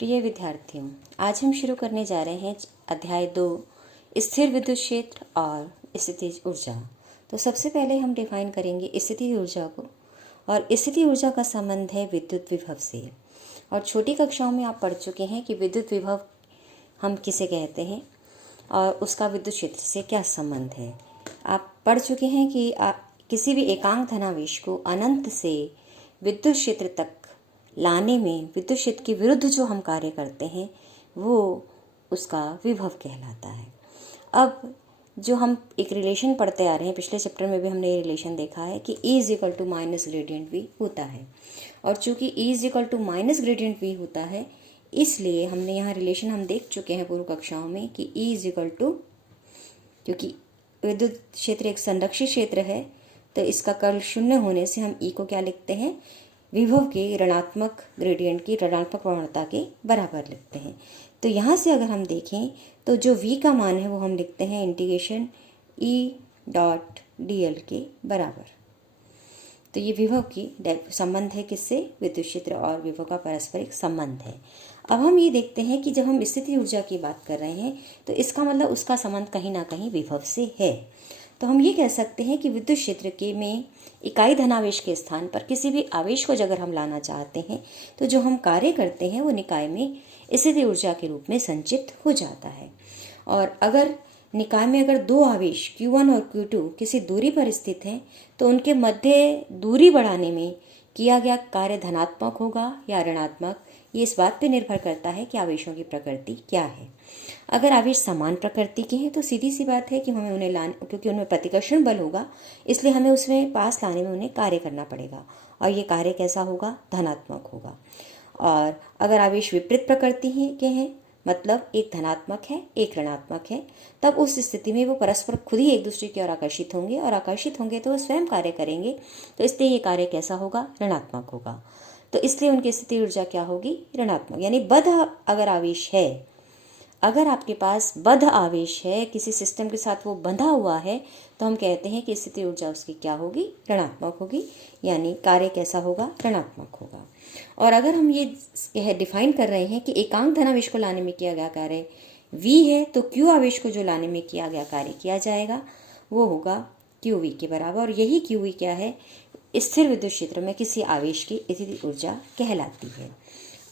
प्रिय विद्यार्थियों, आज हम शुरू करने जा रहे हैं अध्याय 2 स्थिर विद्युत क्षेत्र और स्थितिज ऊर्जा। तो सबसे पहले हम डिफाइन करेंगे स्थितिज ऊर्जा को, और स्थितिज ऊर्जा का संबंध है विद्युत विभव से। और छोटी कक्षाओं में आप पढ़ चुके हैं कि विद्युत विभव हम किसे कहते हैं और उसका विद्युत क्षेत्र से क्या संबंध है। आप पढ़ चुके हैं कि किसी भी एकांक धनावेश को अनंत से विद्युत क्षेत्र तक लाने में विद्युत क्षेत्र के विरुद्ध जो हम कार्य करते हैं वो उसका विभव कहलाता है। अब जो हम एक रिलेशन पढ़ते आ रहे हैं, पिछले चैप्टर में भी हमने ये रिलेशन देखा है कि E = माइनस ग्रेडियंट V होता है, और चूंकि E = माइनस ग्रेडियंट V होता है इसलिए हमने यहाँ रिलेशन हम देख चुके हैं पूर्व कक्षाओं में कि क्योंकि विद्युत क्षेत्र एक संरक्षित क्षेत्र है तो इसका कर्ल 0 होने से हम E को क्या लिखते हैं, विभव के ऋणात्मक ग्रेडियंट की ऋणात्मक प्रवणता के बराबर लिखते हैं। तो यहाँ से अगर हम देखें तो जो V का मान है वो हम लिखते हैं इंटीग्रेशन E.dl के बराबर। तो ये विभव की संबंध है किससे, विद्युत क्षेत्र और विभव का परस्परिक संबंध है। अब हम ये देखते हैं कि जब हम स्थितिज ऊर्जा की बात कर रहे हैं तो इसका मतलब उसका संबंध कहीं ना कहीं विभव से है। तो हम ये कह सकते हैं कि विद्युत क्षेत्र के में इकाई धनावेश के स्थान पर किसी भी आवेश को अगर हम लाना चाहते हैं तो जो हम कार्य करते हैं वो निकाय में स्थितिज ऊर्जा के रूप में संचित हो जाता है। और अगर निकाय में अगर दो आवेश Q1 और Q2 किसी दूरी पर स्थित हैं तो उनके मध्य दूरी बढ़ाने में किया गया कार्य धनात्मक होगा या ऋणात्मक, ये इस बात पर निर्भर करता है कि आवेशों की प्रकृति क्या है। अगर आवेश समान प्रकृति के हैं तो सीधी सी बात है कि हमें उन्हें लाने, क्योंकि उनमें प्रतिकर्षण बल होगा इसलिए हमें उसमें पास लाने में उन्हें कार्य करना पड़ेगा, और ये कार्य कैसा होगा, धनात्मक होगा। और अगर आवेश विपरीत प्रकृति के हैं, मतलब एक धनात्मक है एक ऋणात्मक है, तब उस स्थिति में वो परस्पर खुद ही एक दूसरे की ओर आकर्षित होंगे, और आकर्षित होंगे तो वो स्वयं कार्य करेंगे, तो इसलिए ये कार्य कैसा होगा, ऋणात्मक होगा। तो इसलिए उनकी स्थितिज ऊर्जा क्या होगी, ऋणात्मक। यानी बद्ध अगर आवेश है, अगर आपके पास बद्ध आवेश है, किसी सिस्टम के साथ वो बंधा हुआ है, तो हम कहते हैं कि स्थितिज ऊर्जा उसकी क्या होगी, ऋणात्मक होगी, यानी कार्य कैसा होगा, ऋणात्मक होगा। और अगर हम यह डिफाइन कर रहे हैं कि एकांक धनावेश को लाने में किया गया कार्य V है तो Q आवेश को जो लाने में किया गया कार्य किया जाएगा वो होगा QV के बराबर, और यही QV क्या है, स्थिर विद्युत क्षेत्र में किसी आवेश की स्थितिज ऊर्जा कहलाती है।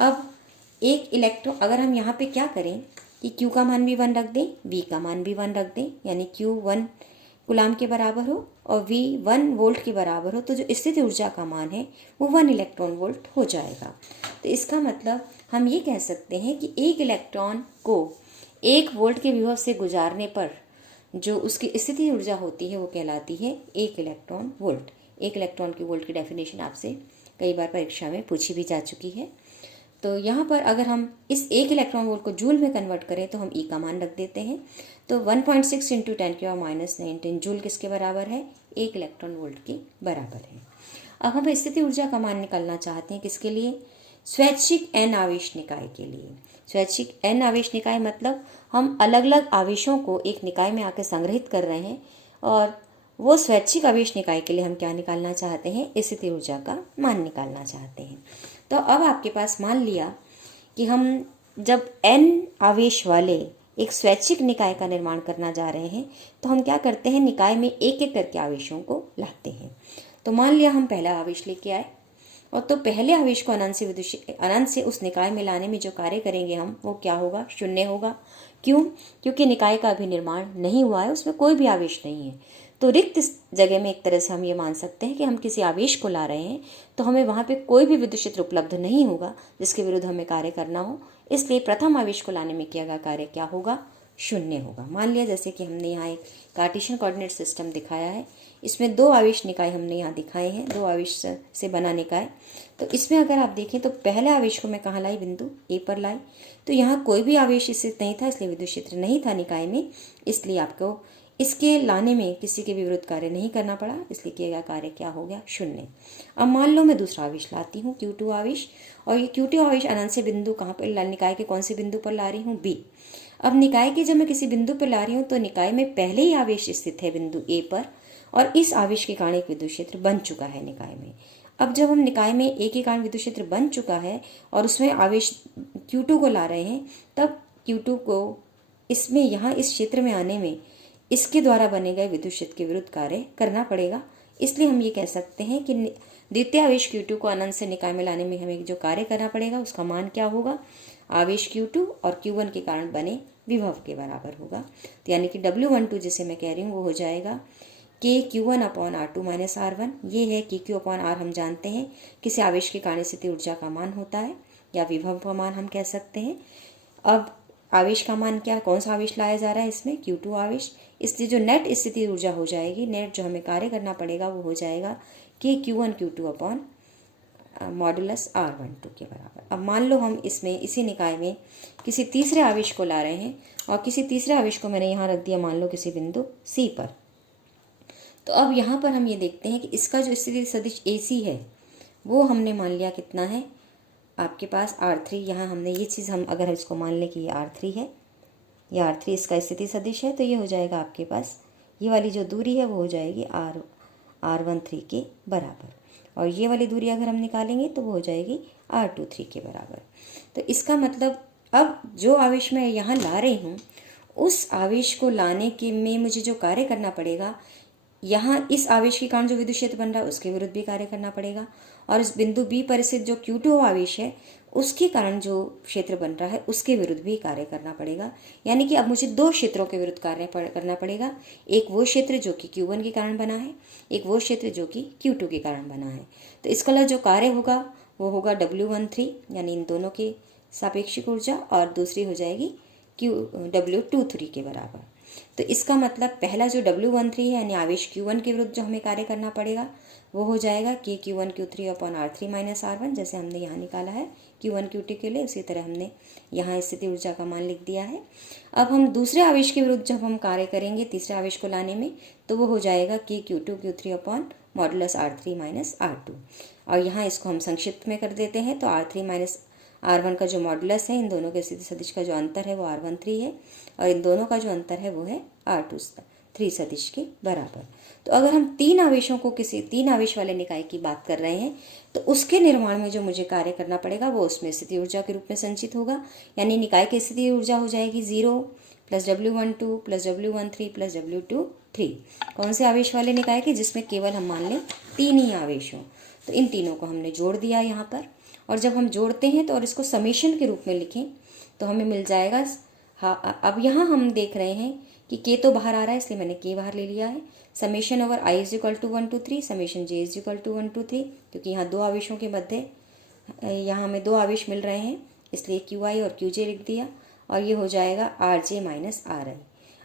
अब एक इलेक्ट्रॉन, अगर हम यहाँ पे क्या करें कि Q का मान भी 1 रख दें, V का मान भी 1 रख दें, यानी Q 1 कूलाम के बराबर हो और V 1 वोल्ट के बराबर हो, तो जो स्थितिज ऊर्जा का मान है वो 1 इलेक्ट्रॉन वोल्ट हो जाएगा। तो इसका मतलब हम ये कह सकते हैं कि एक इलेक्ट्रॉन को 1 वोल्ट के विभव से गुजारने पर जो उसकी स्थितिज ऊर्जा होती है वो कहलाती है 1 इलेक्ट्रॉन वोल्ट। 1 इलेक्ट्रॉन की वोल्ट की डेफिनेशन आपसे कई बार परीक्षा में पूछी भी जा चुकी है। तो यहाँ पर अगर हम इस 1 इलेक्ट्रॉन वोल्ट को जूल में कन्वर्ट करें तो हम E का मान रख देते हैं, तो 1.6 × 10⁻⁻19 जूल किसके बराबर है, 1 इलेक्ट्रॉन वोल्ट के बराबर है। अब हम स्थितिज ऊर्जा का मान निकालना चाहते हैं किसके लिए, स्वैच्छिक N आवेश निकाय के लिए। स्वैच्छिक N आवेश निकाय मतलब हम अलग अलग आवेशों को एक निकाय में आकर संग्रहित कर रहे हैं, और वो स्वैच्छिक आवेश निकाय के लिए हम क्या निकालना चाहते हैं, स्थितिज ऊर्जा का मान निकालना चाहते हैं। तो अब आपके पास मान लिया कि हम जब N आवेश वाले एक स्वैच्छिक निकाय का निर्माण करना जा रहे हैं तो हम क्या करते हैं, निकाय में एक एक करके आवेशों को लाते हैं। तो मान लिया हम पहला आवेश लेके आए, और तो पहले आवेश को अनंत से उस निकाय में लाने में जो कार्य करेंगे हम वो क्या होगा, 0 होगा। क्यों, क्योंकि निकाय का अभी निर्माण नहीं हुआ है, उसमें कोई भी आवेश नहीं है। तो रिक्त जगह में एक तरह से हम ये मान सकते हैं कि हम किसी आवेश को ला रहे हैं तो हमें वहाँ पे कोई भी विद्युत क्षेत्र उपलब्ध नहीं होगा जिसके विरुद्ध हमें कार्य करना हो, इसलिए प्रथम आवेश को लाने में किया गया कार्य क्या होगा, 0 होगा। मान लिया जैसे कि हमने यहाँ एक कार्टेशियन कोऑर्डिनेट सिस्टम दिखाया है, इसमें 2 आवेश निकाय हमने यहाँ दिखाए हैं, 2 आवेश से बना निकाय। तो इसमें अगर आप देखें तो पहले आवेश को मैं कहाँ लाई, बिंदु A पर लाई, तो यहाँ कोई भी आवेश स्थित नहीं था, इसलिए विद्युत क्षेत्र नहीं था निकाय में, इसलिए आपको इसके लाने में किसी के विरुद्ध कार्य नहीं करना पड़ा, इसलिए किया गया कार्य क्या हो गया, 0। अब मान लो मैं दूसरा आवेश लाती हूँ Q2 आवेश, और ये Q2 आवेश अनंत से बिंदु कहाँ पर, निकाय के कौन से बिंदु पर ला रही हूँ, B। अब निकाय के जब मैं किसी बिंदु पर ला रही हूँ तो निकाय में पहले ही आवेश स्थित है बिंदु A पर, और इस आवेश के कारण एक विद्युत क्षेत्र बन चुका है निकाय में। अब जब हम निकाय में एक के कारण विद्युत क्षेत्र बन चुका है और उसमें आवेश Q2 को ला रहे हैं, तब Q2 को इसमें यहाँ इस क्षेत्र में आने में इसके द्वारा बने गए विद्युत क्षेत्र के विरुद्ध कार्य करना पड़ेगा। इसलिए हम ये कह सकते हैं कि द्वितीय आवेश Q2 को अनंत से निकाय में लाने में हमें जो कार्य करना पड़ेगा उसका मान क्या होगा, आवेश Q2 और Q1 के कारण बने विभव के बराबर होगा। तो यानी कि W12 जिसे मैं कह रही हूँ वो हो जाएगा KQ1/R2 - R1। ये है KQ/R, हम जानते हैं किसी आवेश के कारण स्थिति ऊर्जा का मान होता है या विभव का मान हम कह सकते हैं। अब आवेश का मान क्या, कौन सा आवेश लाया जा रहा है इसमें, Q2 आवेश। इसलिए जो नेट स्थिति ऊर्जा हो जाएगी, नेट जो हमें कार्य करना पड़ेगा वो हो जाएगा KQ1Q2 मॉडुलस R12 के बराबर। अब मान लो हम इसमें इसी निकाय में किसी तीसरे आवेश को ला रहे हैं और किसी तीसरे आवेश को मैंने यहाँ रख दिया मान लो किसी बिंदु C पर। तो अब यहाँ पर हम ये देखते हैं कि इसका जो स्थिति सदिश AC है वो हमने मान लिया कितना है आपके पास R3। यहाँ हमने ये चीज़ हम अगर इसको मान लें कि ये R3 है, ये R3 इसका स्थिति सदिश है, तो ये हो जाएगा आपके पास ये वाली जो दूरी है वो हो जाएगी R13 के बराबर, और ये वाली दूरी अगर हम निकालेंगे तो वो हो जाएगी R23 के बराबर। तो इसका मतलब अब जो आवेश मैं यहाँ ला रही हूँ उस आवेश को लाने के में मुझे जो कार्य करना पड़ेगा, यहाँ इस आवेश के कारण जो विद्युत क्षेत्र बन रहा है उसके विरुद्ध भी कार्य करना पड़ेगा, और इस बिंदु B पर स्थित जो Q2 आवेश है उसके कारण जो क्षेत्र बन रहा है उसके विरुद्ध भी कार्य करना पड़ेगा। यानी कि अब मुझे दो क्षेत्रों के विरुद्ध कार्य करना पड़ेगा, एक वो क्षेत्र जो कि Q1 के कारण बना है, एक वो क्षेत्र जो कि Q2 के कारण बना है। तो इसका जो कार्य होगा वो होगा W13 यानी इन दोनों के सापेक्षिक ऊर्जा, और दूसरी हो जाएगी W23 के बराबर। तो इसका मतलब पहला जो W13 है यानी आवेश Q1 के विरुद्ध जो हमें कार्य करना पड़ेगा वो हो जाएगा KQ1Q3/R3 - R1, जैसे हमने यहाँ निकाला है Q1 Q2 के लिए, उसी तरह हमने यहाँ स्थिति ऊर्जा का मान लिख दिया है। अब हम दूसरे आवेश के विरुद्ध जब हम कार्य करेंगे तीसरे आवेश को लाने में तो वो हो जाएगा KQ2Q3/मॉडुलस R3 - R2, और यहाँ इसको हम संक्षिप्त में कर देते हैं। तो R3 - R1 का जो मॉडुलस है, इन दोनों के स्थिति सदिश का जो अंतर है वो R13 है, और इन दोनों का जो अंतर है वो है R23 सदिश के बराबर। तो अगर हम तीन आवेशों को किसी तीन आवेश वाले निकाय की बात कर रहे हैं तो उसके निर्माण में जो मुझे कार्य करना पड़ेगा वो उसमें स्थिति ऊर्जा के रूप में संचित होगा। यानी निकाय की स्थिति ऊर्जा हो जाएगी 0 + W12 + W13 + W23। कौन से आवेश वाले निकाय के, जिसमें केवल हम मान लें तीन ही आवेश हों। तो इन तीनों को हमने जोड़ दिया यहाँ पर, और जब हम जोड़ते हैं तो और इसको समेशन के रूप में लिखें तो हमें मिल जाएगा। हाँ, अब यहाँ हम देख रहे हैं कि K तो बाहर आ रहा है इसलिए मैंने K बाहर ले लिया है। Summation over I = 1 to 3, summation J = 1 to 3, क्योंकि यहाँ दो आवेशों के मध्य यहाँ हमें दो आवेश मिल रहे हैं इसलिए QI और QJ लिख दिया, और ये हो जाएगा RJ - RI।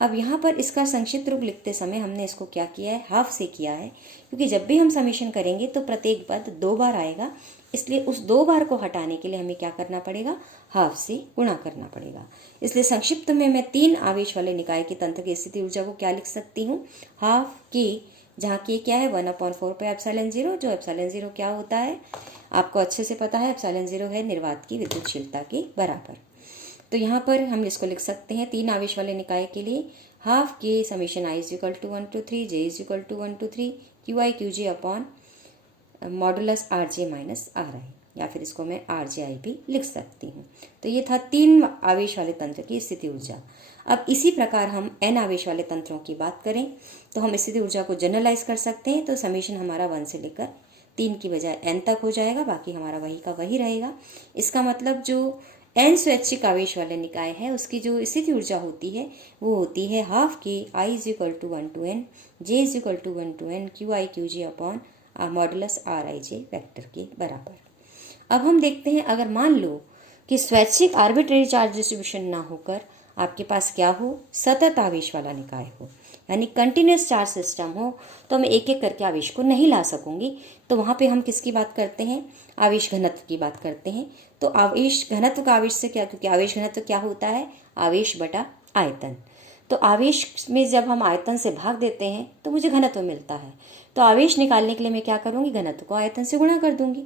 अब यहाँ पर इसका संक्षिप्त रूप लिखते समय हमने इसको क्या किया है, हाफ से किया है, क्योंकि जब भी हम समेशन करेंगे तो प्रत्येक पद दो बार आएगा, इसलिए उस दो बार को हटाने के लिए हमें क्या करना पड़ेगा, हाफ से गुणा करना पड़ेगा। इसलिए संक्षिप्त में मैं तीन आवेश वाले निकाय के तंत्र की स्थिति ऊर्जा को क्या लिख सकती हूँ, हाफ K, जहाँ K क्या है 1/4πε0, जो ε0 क्या होता है आपको अच्छे से पता है, ε0 है निर्वात की विद्युतशीलता के बराबर। तो यहाँ पर हम इसको लिख सकते हैं तीन आवेश वाले निकाय के लिए half K summation I = 1 to 3, J = 1 to 3, QI QJ upon modulus RJ - RI, या फिर इसको मैं RJI भी लिख सकती हूँ। तो ये था तीन आवेश वाले तंत्र की स्थिति ऊर्जा। अब इसी प्रकार हम n आवेश वाले तंत्रों की बात करें तो हम स्थिति ऊर्जा को जनरलाइज कर सकते हैं। तो समेशन हमारा 1 से लेकर 3 की बजाय n तक हो जाएगा, बाकी हमारा वही का वही रहेगा। इसका मतलब जो n स्वैच्छिक आवेश वाले निकाय है उसकी जो स्थिति ऊर्जा होती है वो होती है half K I = 1 to n, J = 1 to n, QI QJ upon modulus RIJ vector के बराबर। अब हम देखते हैं अगर मान लो कि स्वैच्छिक आर्बिट्रेरी चार्ज डिस्ट्रीब्यूशन ना होकर आपके पास क्या हो, सतत आवेश वाला निकाय हो, यानी कंटिन्यूस चार्ज सिस्टम हो, तो मैं एक एक करके आवेश को नहीं ला सकूंगी। तो वहाँ पे हम किसकी बात करते हैं, आवेश घनत्व की बात करते हैं। तो आवेश घनत्व का आवेश से क्या, क्योंकि आवेश घनत्व क्या होता है, आवेश बटा आयतन। तो आवेश में जब हम आयतन से भाग देते हैं तो मुझे घनत्व मिलता है। तो आवेश निकालने के लिए मैं क्या करूँगी, घनत्व को आयतन से गुणा कर दूंगी।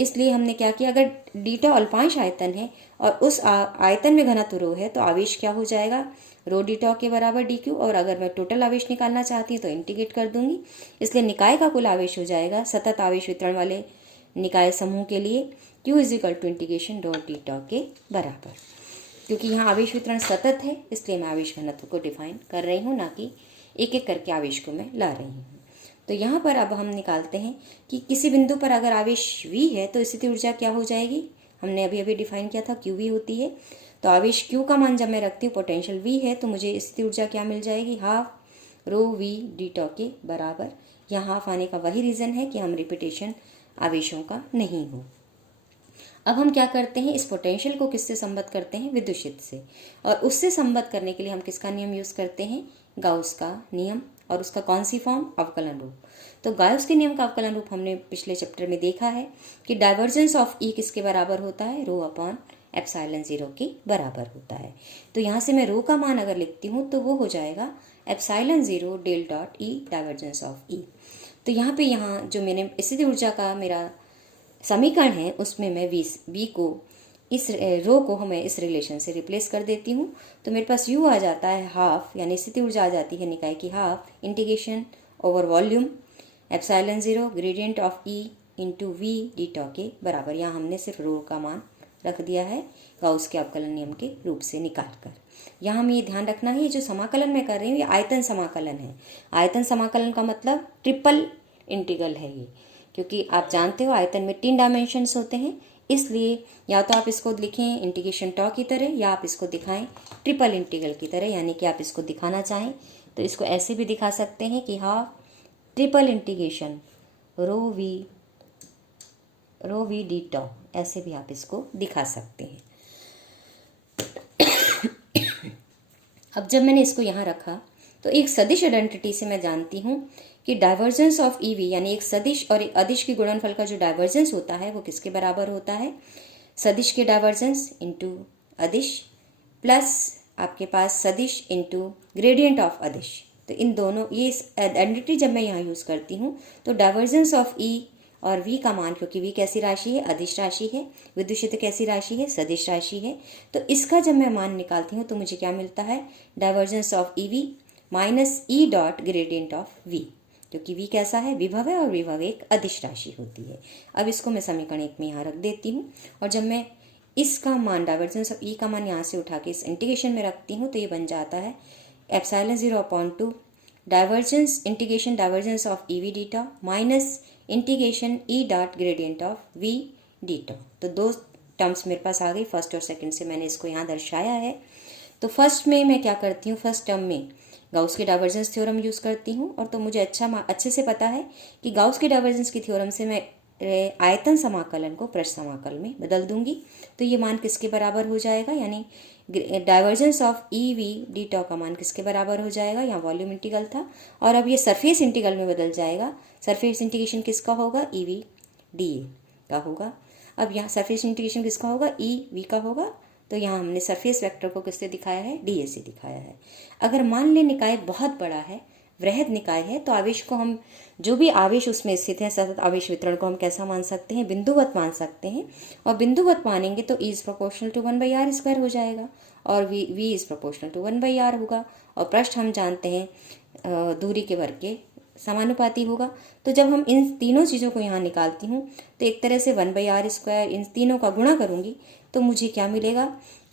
इसलिए हमने क्या किया, अगर डीटा अल्पांश आयतन है और उस आयतन में घनत्व रो है तो आवेश क्या हो जाएगा, रो डीटा के बराबर डी क्यू। और अगर मैं टोटल आवेश निकालना चाहती हूँ तो इंटीग्रेट कर दूंगी, इसलिए निकाय का कुल आवेश हो जाएगा सतत आवेश वितरण वाले निकाय समूह के लिए Q is equal to integration rho d tau के बराबर। क्योंकि यहाँ आवेश वितरण सतत है इसलिए मैं आवेश घनत्व को डिफाइन कर रही हूँ, ना कि एक एक करके आवेश को मैं ला रही हूँ। तो यहाँ पर अब हम निकालते हैं कि किसी बिंदु पर अगर आवेश V है तो स्थिति ऊर्जा क्या हो जाएगी। हमने अभी अभी डिफाइन किया था QV होती है। तो आवेश Q का मान जब मैं रखती हूँ, पोटेंशियल V है, तो मुझे स्थिति ऊर्जा क्या मिल जाएगी, हाफ रो V डीटा के बराबर। यहाँ हाफ आने का वही रीज़न है कि हम रिपीटेशन आवेशों का नहीं हो। अब हम क्या करते हैं, इस पोटेंशियल को किससे संबद्ध करते हैं, विद्युत क्षेत्र से। और उससे संबद्ध करने के लिए हम किसका नियम यूज़ करते हैं, गाउस का नियम। और उसका कौन सी फॉर्म, अवकलन रूप। तो गाउस के नियम का अवकलन रूप हमने पिछले चैप्टर में देखा है कि डाइवर्जेंस ऑफ ई किसके बराबर होता है, रो अपॉन एप्सिलॉन 0 के बराबर होता है। तो यहाँ से मैं रो का मान अगर लिखती हूँ तो वो हो जाएगा epsilon 0 del dot E divergence of E. तो यहाँ जो मैंने स्थिति ऊर्जा का मेरा समीकरण है उसमें मैं वी को इस रो को हमें इस रिलेशन से रिप्लेस कर देती हूँ। तो मेरे पास यू आ जाता है हाफ, यानी स्थिति ऊर्जा आ जाती है निकाय की half integration over volume epsilon 0 gradient of E into V d tau के बराबर। यहाँ हमने सिर्फ रो का मान रख दिया है गाउस के अवकलन नियम के रूप से निकाल कर। यहाँ हमें ये ध्यान रखना है, ये जो समाकलन मैं कर रही हूँ ये आयतन समाकलन है। आयतन समाकलन का मतलब ट्रिपल इंटीग्रल है ये, क्योंकि आप जानते हो आयतन में 3 डायमेंशंस होते हैं। इसलिए या तो आप इसको लिखें इंटीग्रेशन टॉ की तरह या आप इसको दिखाएं ट्रिपल इंटीग्रल की तरह। यानी कि आप इसको दिखाना चाहें तो इसको ऐसे भी दिखा सकते हैं कि half triple integration rho V D tau, ऐसे भी आप इसको दिखा सकते हैं। अब जब मैंने इसको यहाँ रखा तो एक सदिश आइडेंटिटी से मैं जानती हूँ कि डाइवर्जेंस ऑफ ईवी, यानी एक सदिश और एक अदिश की गुणनफल का जो डाइवर्जेंस होता है वो किसके बराबर होता है, सदिश के डाइवर्जेंस इंटू अदिश प्लस आपके पास सदिश इंटू ग्रेडियंट ऑफ अदिश। तो इन दोनों, ये आइडेंटिटी जब मैं यहाँ यूज़ करती हूँ तो डाइवर्जेंस ऑफ ई और v का मान, क्योंकि v कैसी राशि है, अदिश राशि है, विद्युत क्षेत्र कैसी राशि है, सदिश राशि है। तो इसका जब मैं मान निकालती हूँ तो मुझे क्या मिलता है, divergence of EV minus E dot gradient of v, क्योंकि v कैसा है, विभव है, और विभव एक अदिश राशि होती है। अब इसको मैं समीकरण 1 में यहाँ रख देती हूँ, और जब मैं इसका मान डाइवर्जेंस ऑफ ई का मान यहाँ से उठा के इस इंटीग्रेशन में रखती हूँ तो ये बन जाता है epsilon 0 upon 2 divergence integration divergence of E V d tau minus integration E dot gradient of V d tau. तो 2 टर्म्स मेरे पास आ गई, फर्स्ट और सेकंड से मैंने इसको यहाँ दर्शाया है। तो फर्स्ट में मैं क्या करती हूँ, फर्स्ट टर्म में गाउस के डाइवर्जेंस थ्योरम यूज़ करती हूँ। और तो मुझे अच्छे से पता है कि गाउस के डाइवर्जेंस की थ्योरम से मैं आयतन समाकलन को पृष्ठ समाकल में बदल दूंगी। तो ये मान किसके बराबर हो जाएगा, यानी divergence of E V D tau का मान किसके बराबर हो जाएगा, यहाँ वॉल्यूम इंटीग्रल था और अब ये सरफेस इंटीग्रल में बदल जाएगा। सरफेस इंटीग्रेशन किसका होगा, ई वी डी ए का होगा। अब यहाँ सरफेस इंटीग्रेशन किसका होगा, ई वी का होगा। तो यहाँ हमने सरफेस वेक्टर को किससे दिखाया है, डी ए से दिखाया है। अगर मान लें निकाय बहुत बड़ा है, वृहद निकाय है, तो आवेश को हम, जो भी आवेश उसमें स्थित है, सतत आवेश वितरण को हम कैसा मान सकते हैं, बिंदुवत मान सकते हैं। और बिंदुवत मानेंगे तो E is proportional to 1/r square हो जाएगा और we is proportional to 1/r होगा। और पृष्ठ हम जानते हैं दूरी के वर्ग के समानुपाती होगा। तो जब हम इन तीनों चीज़ों को यहाँ निकालती हूँ तो एक तरह से 1/r स्क्वायर इन तीनों का गुणा करूँगी तो मुझे क्या मिलेगा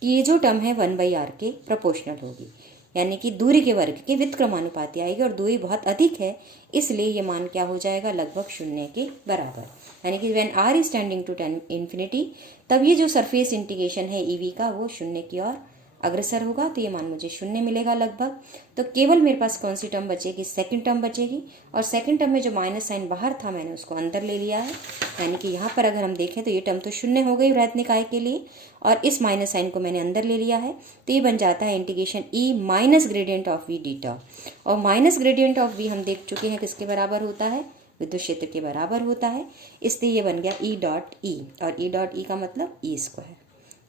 कि ये जो टर्म है 1/r के प्रोपोर्शनल होगी, यानी कि दूरी के वर्ग के व्युत्क्रमानुपाती आएगी। और दूरी बहुत अधिक है इसलिए ये मान क्या हो जाएगा, लगभग 0 के बराबर। यानी कि when r is tending to infinity, तब ये जो सरफेस इंटीग्रेशन है ई वी का वो 0 की ओर अग्रसर होगा। तो ये मान मुझे 0 मिलेगा लगभग। तो केवल मेरे पास कौन सी टर्म बचेगी, सेकंड टर्म बचेगी। और सेकंड टर्म में जो माइनस साइन बाहर था मैंने उसको अंदर ले लिया है, यानी कि यहाँ पर अगर हम देखें तो ये टर्म तो 0 हो गई वृहद निकाय के लिए, और इस माइनस साइन को मैंने अंदर ले लिया है। तो ये बन जाता है integration E minus gradient of V d tau. और माइनस ग्रेडियंट ऑफ वी हम देख चुके हैं किसके बराबर होता है, विद्युत क्षेत्र के बराबर होता है। इसलिए ये बन गया ई डॉट ई, और ई डॉट ई का मतलब ई स्क्वायर,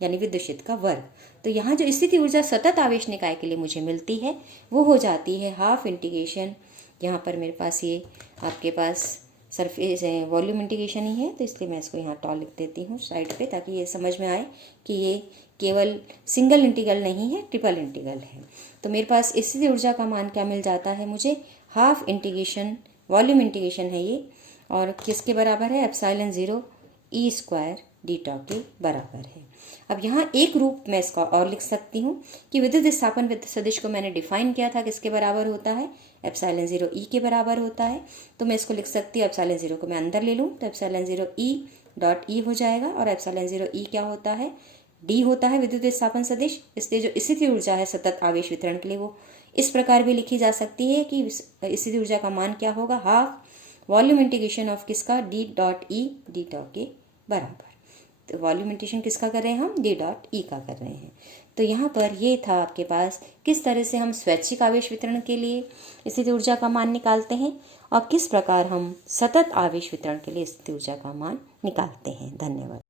यानी विद्युत क्षेत्र का वर्ग। तो यहाँ जो स्थिति ऊर्जा सतत आवेश निकाय के लिए मुझे मिलती है वो हो जाती है हाफ इंटीग्रेशन, यहाँ पर मेरे पास ये आपके पास सरफेस वॉल्यूम इंटीग्रेशन ही है, तो इसलिए मैं इसको यहाँ टॉ लिख देती हूँ साइड पे, ताकि ये समझ में आए कि ये केवल सिंगल इंटीग्रल नहीं है, ट्रिपल इंटीग्रल है। तो मेरे पास स्थितिज ऊर्जा का मान क्या मिल जाता है मुझे, हाफ इंटीग्रेशन वॉल्यूम इंटीग्रेशन है ये, और किसके बराबर है, एप्सिलॉन 0 ई स्क्वायर डी टॉ के बराबर है। अब यहाँ एक रूप मैं इसका और लिख सकती हूँ कि विद्युत विस्थापन सदिश को मैंने डिफाइन किया था, किसके बराबर होता है, एप्सिलॉन 0 ई के बराबर होता है। तो मैं इसको लिख सकती हूँ, एप्सिलॉन 0 को मैं अंदर ले लूँ तो एप्सिलॉन 0 ई डॉट ई हो जाएगा, और एप्सिलॉन 0 ई क्या होता है, डी होता है विद्युत विस्थापन सदिश। इसलिए जो स्थिति ऊर्जा है सतत आवेश वितरण के लिए वो इस प्रकार भी लिखी जा सकती है कि स्थिति ऊर्जा का मान क्या होगा, हाफ वॉल्यूम इंटीग्रेशन ऑफ किसका, डी डॉट ई डी टॉ के बराबर। तो वॉल्यूम इंटीग्रेशन किसका कर रहे हैं हम, डी डॉट ई का कर रहे हैं। तो यहाँ पर ये था आपके पास किस तरह से हम स्वैच्छिक आवेश वितरण के लिए स्थिति ऊर्जा का मान निकालते हैं, और किस प्रकार हम सतत आवेश वितरण के लिए स्थिति ऊर्जा का मान निकालते हैं। धन्यवाद।